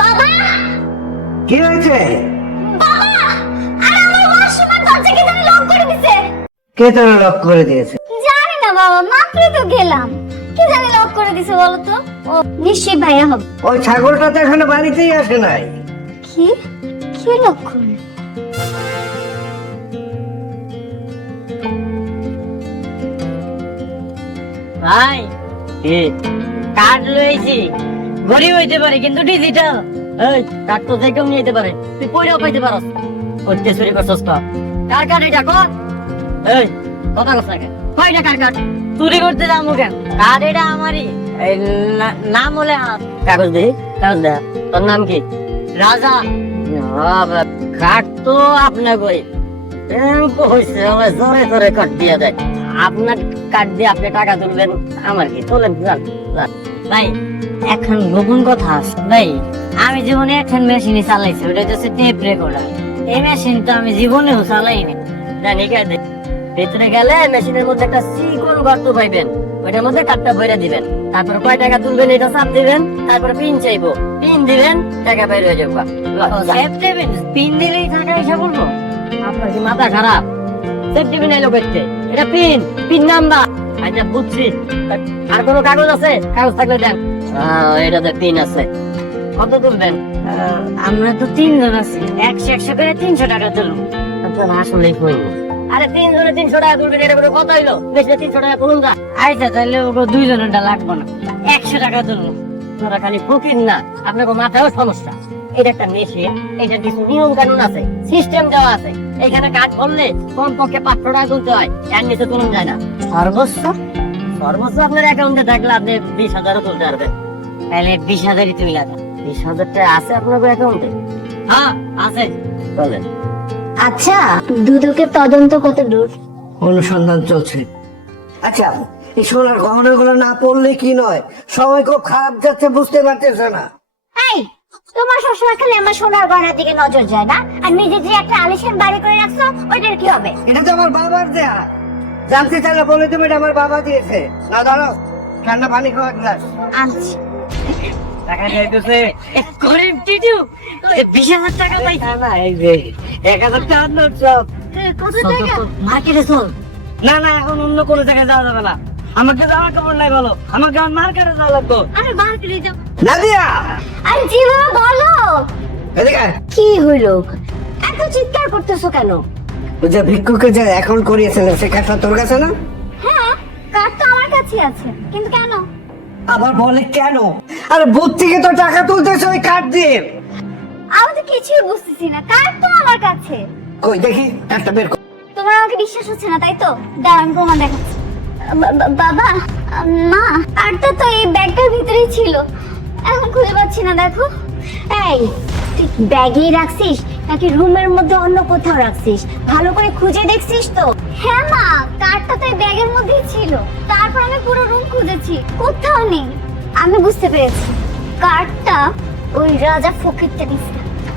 বাবা, কি হয়েছে? বাবা, আরে আমার ওয়াশরুমের দরজা কে জানি লক করে দিয়েছে। কে তোর লক করে দিয়েছে? জানি না বাবা, মাত্রই তো গেলাম। কি জানি লক করে দিয়েছে বলো তো? ও নিশ্চয়ই ভাইয়া হবে। ওই ছাগলটা তো এখানে বাড়িতেই আসে নাই। কি কি লক্ষণ? ভাই কার্ড লইছি, গরিব হইতে পারে কিন্তু ডিজিটাল। এই কার্ড তো যে কেউ নিয়ে যেতে পারে, তুই কইরাও পাইতে পারস। করতে চুরি করছস তো? কার কার্ড এটা কর? এই কথা কস না কেন? কয়টা কার্ড চুরি করতে যাবো কেন? কার্ড এটা আমারই। এই নাম হলে কাগজ দে, কাগজ দে। তোর নাম কি? রাজা। কার্ড তো আপনার কই হয়েছে, আমার জোরে জোরে কার্ড দিয়ে দেয়। আপনার কার্ড দিয়ে আপনি টাকা তুলবেন, আমার কি? তোলেন যান। ভাই এখন গোপন কথা আছে ভাই, আমি জীবনে এখন মেশিনই চালাইছি, ওটা হচ্ছে টেপ রেকর্ডার। এই মেশিন তো আমি জীবনেও চালাইনি। জানি কেন? ভিতরে গেলে মেশিনের মধ্যে একটা চিকন গর্ত পাইবেন, ওইটার মধ্যে কার্ডটা ভরে দিবেন, তারপর কয় টাকা তুলবেন এটা চাপ দিবেন, তারপর পিন চাইবো, পিন দিবেন, টাকা বের হয়ে যাবো। পিন দিলেই টাকা এসে পড়বো? আপনার কি মাথা খারাপ? সেফটি পিন এলো করতে, এটা পিন, পিন নাম্বার। আচ্ছা বুঝছি। আর কোনো কাগজ আছে? কাগজ থাকলে দেন। এটাতে পিন আছে। কত তুলবেন? আমরা তো 3 জন আছি, 100 করে 300 টাকা তুলুন। আপনার আসলেই করবো? আরে 3 জনে 300 টাকা তুলবেন, এটা করে কত হইলো? বেশি 300 টাকা তুলুন যা। আচ্ছা তাহলে ওটা 2 জনেরটা লাগবে না, 100 টাকা তুলুন। আপনারা খালি ফকির না, আপনার মাথায়ও সমস্যা। এটা একটা মেশিন, এটা কিছু নিয়ম কানুন আছে, সিস্টেম দেওয়া আছে। এখানে কাজ করলে কমপক্ষে 500 টাকা তুলতে হয়, এর নিচে তুলুন যায় না। সর্বোচ্চ সর্বোচ্চ আপনার অ্যাকাউন্টে থাকলে আপনি 20,000 তুলতে পারবেন। তাহলে 20,000ই তুই লাগা। 20,000 টাকা আছে আপনার অ্যাকাউন্টে? হ্যাঁ আছে। বলেন। আচ্ছা, দুদকের তদন্ত কত দূর? অনুসন্ধান চলছে। আচ্ছা, এই সোনার গহনাগুলো না পড়লে কি নয়, সময় খুব খারাপ যাচ্ছে, বুঝতে পারতেছে না। এই, তোমার সবসময় খালি আমার সোনার গয়নার দিকে নজর যায় না, আর নিজে যে একটা আলিশান বাড়ি করে রাখছো, ওইটার কি হবে? এটা তো আমার বাবার দেয়া। জানতে চাইলে বলে তুমি এটা আমার বাবা দিয়েছে। না ধরো, ঠান্ডা পানি খাওয়া গ্লাস। আনছি। টাকা চাইতেছে। গরিব টিটু 20,000 টাকা পাই। না, এই যে 1,000 টাকার নোট সব। কত টাকা? মার্কেটে চল। না না, এখন অন্য কোনো জায়গায় যাওয়া যাবে না। আমাকে জামা কাপড় নাই বলো, আমাকে আমার মার্কেটে যাওয়া লাগবে। আরে মার্কেটে যাও। নাদিয়া, আরে জি বাবা বলো। এদিকে আয়। কি হইলো? এত চিৎকার করতেছো কেন? ওই যে ভিক্ষুকে যে অ্যাকাউন্ট করিয়েছিলেন, সে কার্ডটা তোর কাছে না? হ্যাঁ, কার্ড তো আমার কাছে আছে, কিন্তু কেন? আবার বলে কেন? আরে বুথ থেকে তো টাকা তুলতেছে ওই কার্ড দিয়ে। আমি তো কিছুই বুঝতেছি না, কার্ড তো আমার কাছে। কই দেখি কার্ডটা বের কর। তোমার আমাকে বিশ্বাস হচ্ছে না তাই তো? দাঁড়াও, আমি প্রমাণ দেখাচ্ছি। বাবা, মা, কার্ডটা তো এই ব্যাগটার ভিতরেই ছিল, এখন খুঁজে পাচ্ছি না। দেখো। এই, তুই ব্যাগেই রাখছিস নাকি রুমের মধ্যে অন্য কোথাও রাখছিস? ভালো করে খুঁজে দেখছিস তো? হ্যাঁ মা, কার্ডটা তো এই ব্যাগের মধ্যেই ছিল, তারপর আমি পুরো রুম খুঁজেছি, কোথাও নেই। আমি বুঝতে পেরেছি, কার্ডটা ওই রাজা ফকিরটা দিছে।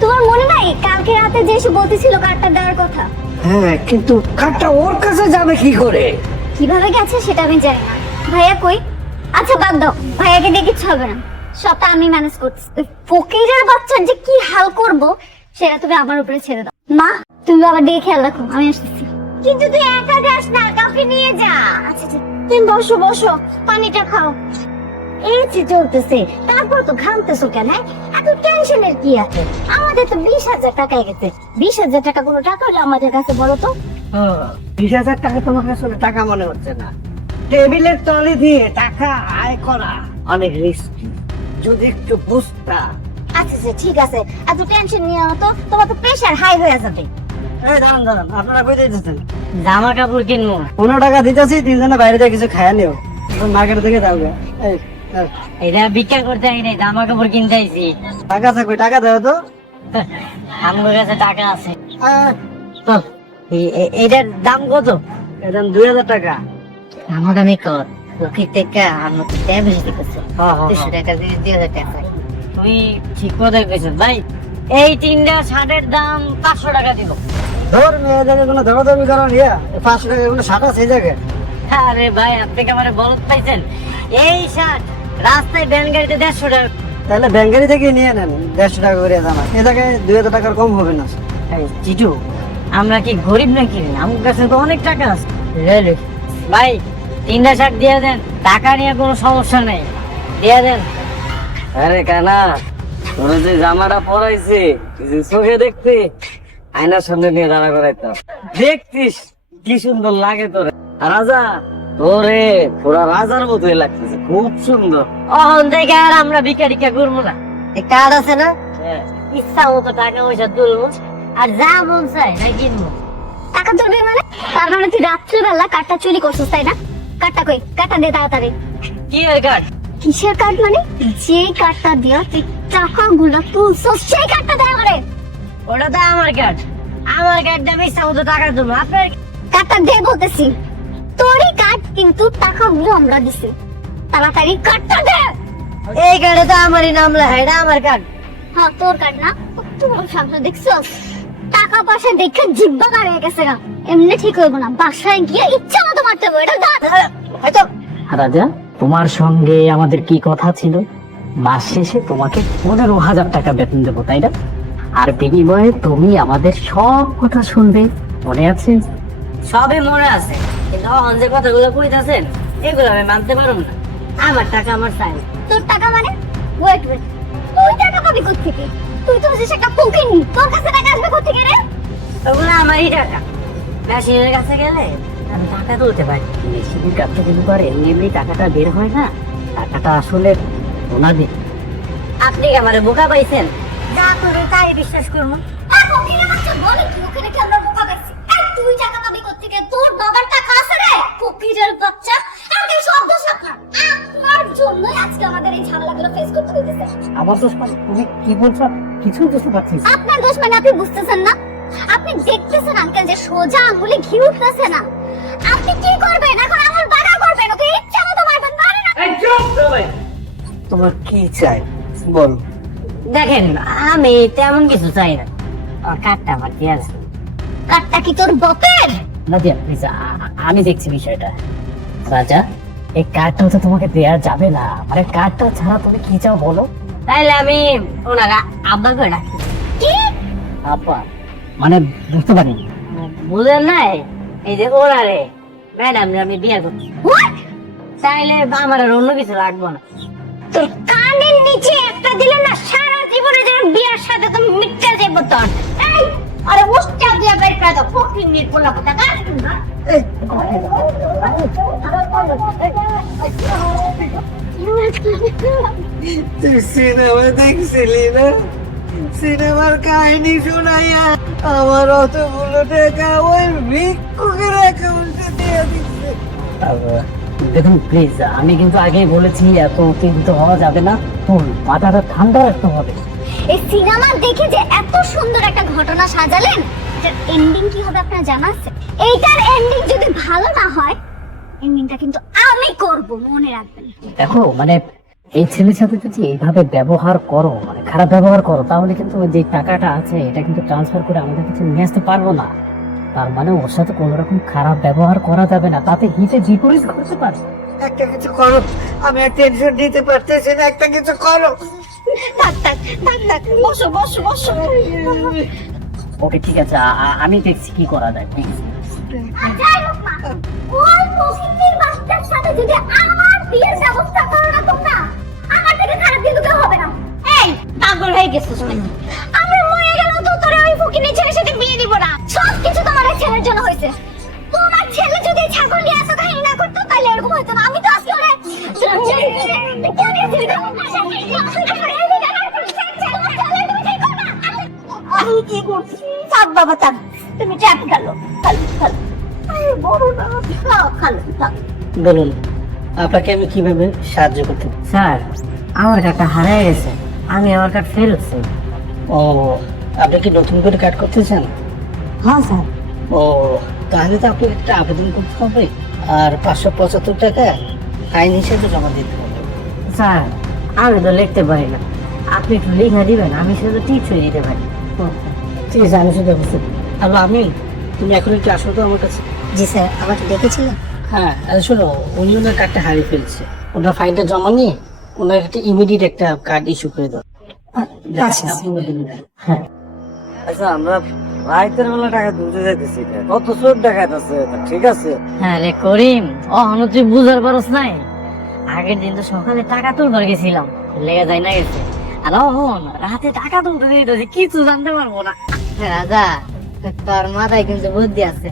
তোমার মনে নাই কালকে রাতে যে এসে বলতেছিল কার্ডটা দেওয়ার কথা? হ্যাঁ, কিন্তু কার্ডটা ওর কাছে যাবে কি করে? কিভাবে গেছে সেটা আমি জানি না। ভাইয়া কই? আচ্ছা বাদ দাও, ভাইয়াকে দিয়ে কিচ্ছু হবে না, সবটা আমি ম্যানেজ করছি। ওই ফকিরের বাচ্চার যে কি হাল করব সেটা তুমি আমার উপরে ছেড়ে দাও। মা, তুমি বাবার দিকে খেয়াল রাখো, আমি আসতেছি। কিন্তু তুই একা যাস না, কাউকে নিয়ে যা। আচ্ছা আচ্ছা, তুমি বসো বসো, পানিটা খাও। এই যে চলতেছে, তারপর তো ঘামতেছো কেন? এত টেনশনের কি আছে? আমাদের তো 20,000 টাকায় গেছে। 20,000 টাকা কোনো টাকা হলে আমাদের কাছে বলো তো? 20,000 টাকা তোমার কাছে টাকা মনে হচ্ছে না। টেবিলের তলে দিয়ে টাকা আয় করা অনেক রিস্কি, যদি একটু বুঝতা। আচ্ছা আচ্ছা ঠিক আছে, এত টেনশন নিয়ে তো, তোমার তো প্রেশার হাই হয়ে যাবে। এই দাঁড়ান দাঁড়ান, আপনারা কই দিতেছেন? জামা কাপড় কিনবো। 15 টাকা দিতেছি, 3 জনে বাইরে থেকে কিছু খায়া নিও, মার্কেট থেকে যাও গে। এই এটা ভিক্ষা করতে আই নাই, জামা কাপড় কিনতে আইছি। টাকা আছে কই? টাকা দাও তো। আমার কাছে টাকা আছে। আয়, চল। এটার দাম কত? এর দাম 2,000 টাকা। আমার দামি কর ফকির থেকে আমার তো ট্যাব বেশি দিতেছে। হ্যাঁ, হ্যাঁ, 200 টাকা দিয়ে 2,000 টাকা। তুই ঠিক কথা কইছিস ভাই। এই 3টা শার্টের দাম 500 টাকা দিব। ধর মেয়েদের কোনো ধরাধরি করার ইয়া 500 টাকা কোনো সাদা সেই জায়গায়। আরে ভাই আপনি কি আমারে বলত পাইছেন? এই শার্ট রাস্তায় ভ্যান গাড়িতে 150 টাকা। তাহলে ব্যাংকের থেকে নিয়ে নেন 150 টাকা করে জামা, এ থেকে 2000 টাকার কম হবে না। এই জিজু, আমরা কি গরিব নাকি? আমার কাছে তো অনেক টাকা আছে। লে লে। ভাই 3টা শার্ট দিয়ে দেন, টাকা নিয়ে কোনো সমস্যা নেই, দিয়ে দেন। আরে কানা, তোরা যে জামাটা পরাইছে যে চোখে দেখতে আয়নার সামনে নিয়ে দাঁড়া করাইতাম, দেখতিস কি সুন্দর লাগে তোরে। রাজা তোরে পুরা রাজার মতোই লাগতেছে, খুব সুন্দর। অহন থেকে আর আমরা ভিখারিকা করবো না। এই কার্ড আছে না, ইচ্ছা মতো টাকা পয়সা তুলবো আর যা মন চায় তাই কিনবো। টাকা তুলবি মানে? তার মানে তুই রাত্রিবেলা কার্ডটা চুরি করছিস তাই না? কার্ডটা কই? কার্ডটা দে তাড়াতাড়ি। কি এর কার্ড? কিসের কার্ড মানে? যে কার্ডটা দিয়া তুই টাকাগুলো তুলছিস সেই কার্ডটা দে আমারে। ওটা তো আমার কার্ড, আমার কার্ড দিয়ে আমি ইচ্ছা মতো টাকা তুলবো। আপনার কার্ডটা দে বলতেছি। তোরই কার্ড কিন্তু টাকাগুলো আমরা দিছি। তাড়াতাড়ি কার্ডটা দে। এই কার্ডে তো আমারই নাম লেখা, এটা আমার কার্ড। হ্যাঁ তোর কার্ড না? তোর সামনে দেখছস টাকা পয়সা দেখে জিব্বা দাঁড়িয়ে গেছে গা। এমনি ঠিক হইব না, বাসায় গিয়ে ইচ্ছা মতো মারতে হবে। এটা দাঁত হয়তো। রাজা, তোমার সঙ্গে আমাদের কি কথা ছিল? মাস শেষে তোমাকে 15,000 টাকা বেতন দেবো, তাই না? আর বিনিময়ে তুমি আমাদের সব কথা শুনবে, মনে আছে? সবই মনে আছে, কিন্তু অহন যে কথাগুলো কইতাছেন এগুলো আমি মানতে পারব না। আমার টাকা আমার চাই। তোর টাকা মানে? ওয়েট ওয়েট, তুই টাকা পাবি কোত্থেকে? তুই তো হচ্ছিস একটা ফকিন্নি, তোর কাছে টাকা আসবে কোত্থেকে রে? ওগুলো আমারই টাকা। মেশিনের কাছে গেলে আমি টাকা তুলতে পারি। মেশিনের কাছে কিন্তু আর এমনি এমনি টাকাটা বের হয় না, টাকাটা আসলে ওনাদের। আপনি কি আমারে বোকা পাইছেন? যা করবে তাই বিশ্বাস করবো। আর ফকিরের বাচ্চা বলে তুই ওখানে কি আমরা বোকা পাইছি? এই তুই টাকা পাবি কোত্থেকে? তোর বাবার টাকা আছে রে ফকিরের বাচ্চা। আগে সব দোষ আপনার। আপনার জন্যই আজকে আমাদের এই ঝামেলাগুলো ফেস করতে হইতেছে। আমার দোষ মানে? তুমি কি বলছো? কিছুই বুঝতে পারছি না। আপনার দোষ মানে আপনি বুঝতেছেন না? আপনি দেখতেছেন আঙ্কেল যে সোজা আঙ্গুলে ঘি উঠতেছে না। আপনি কি করবেন এখন? আমার বাধা করবেন, ওকে ইচ্ছা মতো মারবেন, মারেন না। তোমার কি চাই বল? দেখেন, আমি তেমন কিছু চাই না, কার্ডটা আমার দিয়ে আছে। কাটটা কি তোর বপের? নাদিয়া প্লিজ, আমি দেখছি বিষয়টা। রাজা, এই কার্ডটা তো তোমাকে দেয়া যাবে না, মানে কার্ডটা ছাড়া তুমি কি চাও বলো? তাইলে আমি ওনারা আব্বা করে রাখি। কি? আপা মানে বুঝতে পারিনি। বুঝেন নাই? এই যে ওনারে ম্যাডাম আমি বিয়ে করছি, What? তাইলে আমার আর অন্য কিছু লাগবো না। তোর কানের নিচে একটা দিলে না সারা জীবনে যেন বিয়ার সাথে তুমি মিটকে যাবো তোর। এই আরে উস্তা দিয়ে বের করে দাও ফকির নির্মলা কথা কার না। তুই সিনেমা দেখছিলি না? সিনেমার কাহিনী শোনাইয়া আমার অতগুলো টাকা ওই ভিক্ষুকের অ্যাকাউন্টে দিয়ে দিচ্ছে। দেখুন প্লিজ, আমি কিন্তু আগেই বলেছি এত উত্তেজিত হওয়া যাবে না, ফুল মাথাটা ঠান্ডা রাখতে হবে। এই সিনেমা দেখে যে এত সুন্দর একটা ঘটনা সাজালেন, এটার এন্ডিং কি হবে আপনার জানা আছে? এইটার এন্ডিং যদি ভালো না হয়, এন্ডিংটা কিন্তু আমি করব, মনে রাখবেন। দেখো মানে এই ছেলের সাথে যদি এইভাবে ব্যবহার করো, মানে খারাপ ব্যবহার করো, তাহলে কিন্তু ওই যে টাকাটা আছে এটা কিন্তু ট্রান্সফার করে আমাদের কাছে নিয়ে আসতে পারবো না। তার মানে ওর সাথে কোনো রকম খারাপ ব্যবহার করা যাবে না, তাতে হিতে বিপরীত করতে পারে। একটা কিছু করো, আমি আর টেনশন দিতে পারতেছি না, একটা কিছু করো। থাক থাক থাক থাক, বসো বসো বসো। ওকে ঠিক আছে, আমি দেখছি কি করা যায়। ঠিক আছে, আর যাই হোক না, ওই ফকিন্নির বাচ্চার সাথে যদি আমার বিয়ের ব্যবস্থা করো না তোমরা, আমার থেকে খারাপ কিন্তু কেউ হবে না। এই পাগল হয়ে গেছিস নাকি? আমরা মরে গেলেও তো তোরা ওই ফকিন্নির ছেলের সাথে বিয়ে দিব না। সব কিছু তোমার এই ছেলের জন্য হয়েছে। তোমার ছেলে যদি এই ছাগল নিয়ে আসা তাই না করতো তাহলে এরকম হতো না। আমি তো আজকে ওরে আমি কি করছি? থাক বাবা থাক, তুমি ট্যাপ খেলো, খালো খালো। বড় না, খালো থাক। বলুন আপনাকে আমি কিভাবে সাহায্য করতে পারি? স্যার, আমার কার্ডটা হারিয়ে গেছে, আমি আমার কার্ড ফেরত চাই। ও, আপনি কি নতুন করে কাট করতে চান? হ্যাঁ স্যার। ও, তাহলে তো আপনি একটা আবেদন করতে হবে, আর 575 টাকা আইন হিসেবে জমা দিতে হবে। স্যার, আমি তো লিখতে পারি না, আপনি একটু লিখে দিবেন, আমি শুধু টিপসই দিতে পারি। ঠিক আছে, আমি সেটা বুঝতে পারি। হ্যালো, আমি তুমি এখন একটু আসো তো আমার কাছে। জি স্যার, আমাকে ডেকেছিলেন? হ্যাঁ, আরে শোনো, উনি ওনার কার্ডটা হারিয়ে ফেলছে, ওনার ফাইলটা জমা নিয়ে ওনার একটা ইমিডিয়েট একটা কার্ড ইস্যু করে দাও। হ্যাঁ আচ্ছা আমরা রাইতের বেলা টাকা তুলতে যাইতেছি কত চোর ডাকাত আছে, ঠিক আছে? হ্যাঁ রে করিম, তুই বুঝার পারস নাই। আগের দিন তো সকালে টাকা তুলবার গেছিলাম, লেগে যায় না গেছে। আর রাতে টাকা তুলতে দিতেছি, কিছু জানতে পারবো না। রাজা, তোর মাথায় কিন্তু বুদ্ধি আছে।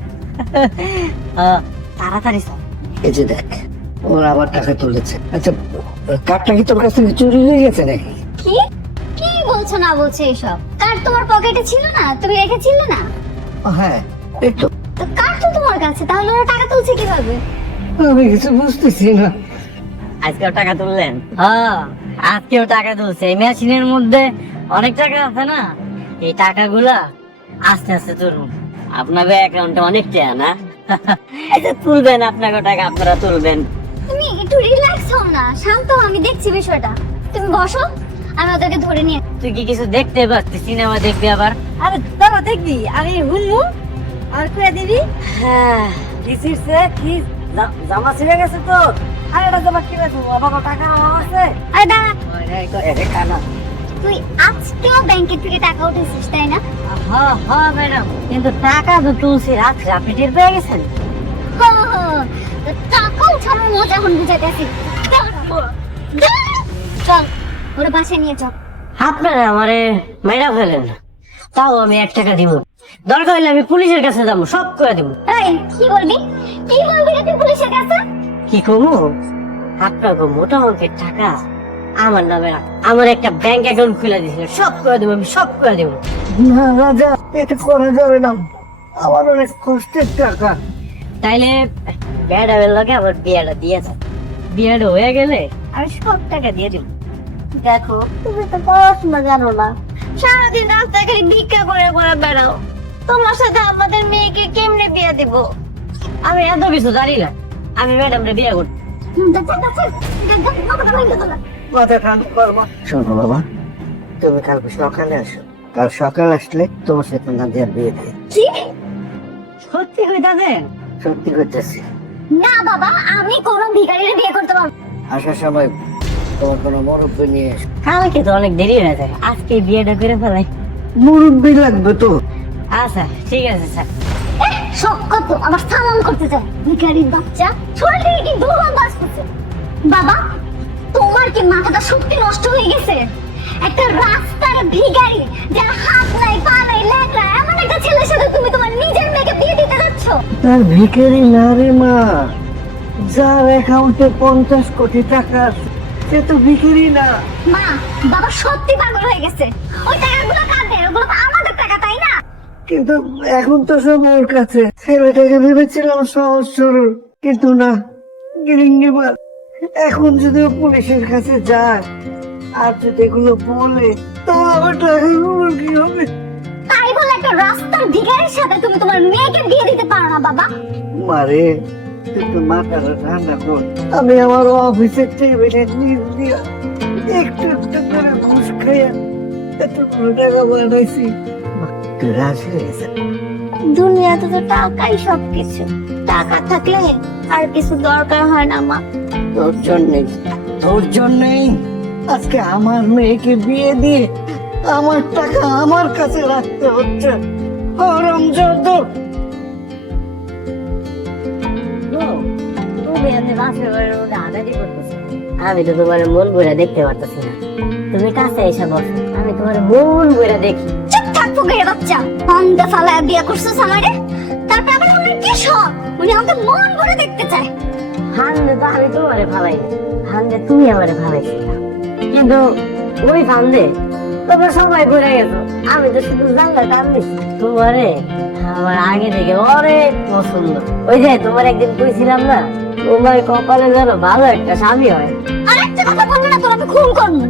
তাড়াতাড়ি চল। এই যে দেখ, ওরা আবার টাকা তুলেছে। আচ্ছা, কার্ডটা কি তোর কাছ থেকে চুরি হয়ে গেছে নাকি? কি কি বলছো না বলছো এসব? কার্ড তোমার পকেটে ছিল না? তুমি রেখেছিলে না? হ্যাঁ, এই তো। তো কার্ড তো তোমার কাছে, তাহলে ওরা টাকা তুলছে কিভাবে? আমি কিছু বুঝতেছি না। আজকেও টাকা তুললেন? হ্যাঁ, আজকেও টাকা তুলছে। এই মেশিনের মধ্যে অনেক টাকা আছে না, এই টাকাগুলা আস্তে আস্তে তুলুন। আপনাদের অ্যাকাউন্টে অনেক টাকা না? আচ্ছা তুলবেন, আপনাকে টাকা আপনারা তুলবেন। তুমি একটু রিল্যাক্স হও না, শান্ত হও, আমি দেখছি বিষয়টা। তুমি বসো, আমি ওদেরকে ধরে নিয়ে। তুই কি কিছু দেখতে পাচ্ছিস? সিনেমা দেখবি আবার? আরে তোরা দেখবি, আমি হুনমু আর করে দিবি। হ্যাঁ, কি ছিড়ছে? কি জামা ছিঁড়ে গেছে তো? আরে এটা জামা কি রাখবো? আবার টাকা আমার আছে। আরে দাঁড়া, এরে কানা। তুই আজকেও ব্যাংকের থেকে টাকা উঠেছিস তাই না? হ্যাঁ হ্যাঁ ম্যাডাম, কিন্তু টাকা তো তুলছি রাত্রে, আপনি টের পেয়ে গেছেন? হো, হো, তো টাকা উঠানোর মজা এখন বুঝাইতেছি। চল, ওরা বাসায় নিয়ে চল। আপনারা আমারে মেরা ফেলেন, তাও আমি 1 টাকা দিব। দরকার হলে আমি পুলিশের কাছে যাবো, সব করে দিব। এই, কি বলবি? কি বলবি রে তুই পুলিশের কাছে? কি করবো? আপনাকে মোটা অঙ্কের টাকা আমার নামে রাখ, আমার একটা ব্যাংক অ্যাকাউন্ট খুলে দিয়েছিল, সব করে দেবো, আমি সব করে দেবো। না রাজা, এটা করা যাবে না। আমার অনেক কষ্টের টাকা। তাইলে ম্যাডামের লগে আমার বিয়েটা দিয়ে যান, বিয়েটা হয়ে গেলে আমি সব টাকা দিয়ে দিব। দেখো, তুমি তো পড়াশোনা জানো না, সারাদিন রাস্তায় খালি ভিক্ষা করে করে বেড়াও। তোমার সাথে আমাদের মেয়েকে কেমনে বিয়ে দিব? আমি এত কিছু জানি না, আমি ম্যাডামরে বিয়ে করব। মাথা ঠান্ডা করবো। শোনো বাবা, তুমি কাল সকালে আসো। কাল সকাল আসলে তোমার সাথে নাদিয়ার বিয়ে দিয়ে। কি? সত্যি কইতাছেন? সত্যি করতেছি। না বাবা, আমি কোনো ভিখারির বিয়ে করতে পারবো না। আসার সময় তোমার কোনো মুরব্বী নিয়ে এসো। কালকে তো অনেক দেরি হয়ে যায়, আজকে বিয়েটা করে ফেলাই। মুরব্বী লাগবে তো। আচ্ছা ঠিক আছে স্যার। শক্ত আমার সালাম করতে চায় ভিখারির বাচ্চা, শরীরে কি দুর্গন্ধ আসতেছে। বাবা, তোমার কি মাথাটা সত্যি নষ্ট হয়ে গেছে? একটা রাস্তার ভিখারি, যার হাত নাই পা নাই লেখা, এমন একটা ছেলের সাথে তুমি তোমার নিজের মেয়েকে বিয়ে দিতে যাচ্ছ? তার ভিখারি না রে মা, যার অ্যাকাউন্টে 50 কোটি টাকা আছে, সে তো ভিখারি না। মা, বাবা সত্যি পাগল হয়ে গেছে। ওই টাকাগুলো কাঁদে, ওগুলো তো আমাদের টাকা তাই না? কিন্তু এখন তো সব ওর কাছে। ছেলেটাকে ভেবেছিলাম সহজ সরল, কিন্তু না, গিরিঙ্গিবাজ। এখন যদি ও পুলিশের কাছে যায় আর যদি এগুলো বলে, তো আমার টাকাগুলো কি হবে? তাই বলে একটা রাস্তার ভিখারির সাথে তুমি তোমার মেয়েকে বিয়ে দিতে পারো না বাবা? মারে, তুই তো মাথাটা ঠান্ডা কর। আমি আমার অফিসের টেবিলে নিজ দিয়া একটু একটু করে ঘুষ খাইয়া এতগুলো টাকা বানাইছি। তুই রাজি হয়ে গেছে। দুনিয়াতে তো টাকাই সবকিছু, টাকা থাকলে আর কিছু দরকার হয় না মা। তোর জন্যই, তোর জন্যই আজকে আমার মেয়েকে বিয়ে দিয়ে আমার টাকা আমার কাছে রাখতে হচ্ছে। হারামজাদা। তুমি এমনি বাসের বাড়ির মধ্যে হাঁটাহাঁটি করতেছো, আমি তো তোমার মন বইরা দেখতে পারতেছি না। তুমি কাছে এসে বসো, আমি তোমার মন বইরা দেখি। চুপ থাক ফুকের বাচ্চা, অন্ধে ফালায় বিয়ে করছিস আমারে। তারপর আবার মনে কি শখ, উনি আমাকে মন ভরে দেখতে চায়। ফান্দে তো আমি তোমারে ফালাই, ফান্দে তুমি আমারে ফালাইছিলা, কিন্তু ওই ফান্দে তোমরা সবাই ঘুরে গেছো, আমি তো শুধু জানলা টান দিছি। তোমারে আমার আগে থেকে অনেক পছন্দ। ওই যে তোমার একদিন কইছিলাম না, তোমার কপালে যেন ভালো একটা স্বামী হয়। আর একটা কথা বললে না তোর আমি খুন করবো।